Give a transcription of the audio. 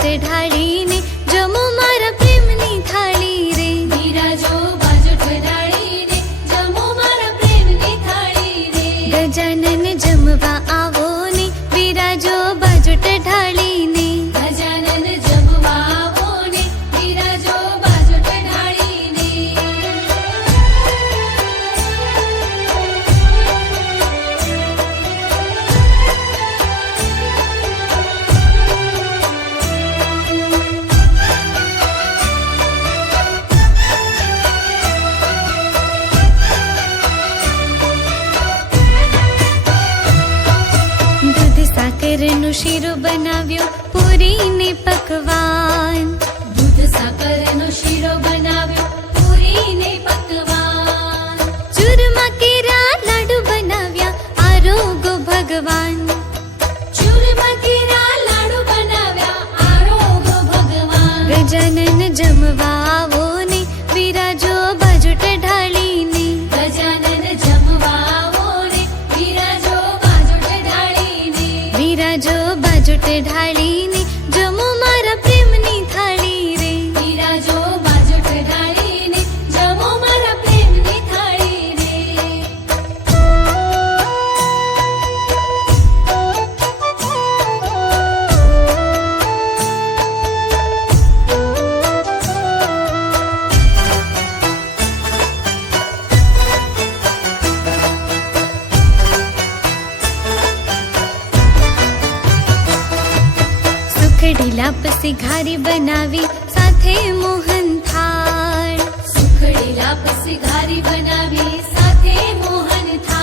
બાજુટ ઢાળીને જમો મારા પ્રેમની થાળી રે બિરાજો બાજુ ઢાળીને જમો મારા પ્રેમની થાળી રે ગજાનન જમવા આવો ને વિરાજો બાજુટ સાકરનું શીરો બનાવ્યો પૂરીને પકવાન. દૂધ સાકરનો શીરો બનાવ્યો પૂરીને પકવાન. ચૂરમા કેરા લાડુ બનાવ્યા આરોગો ભગવાન. ચૂરમા કેરા લાડુ બનાવ્યા આરોગો ભગવાન. ગજાનન જમવા ঢালিনি સુખડીલા પછી ઘારી બનાવી સાથે મોહન થાળ સુખડીલા પછી ઘારી બનાવી સાથે મોહન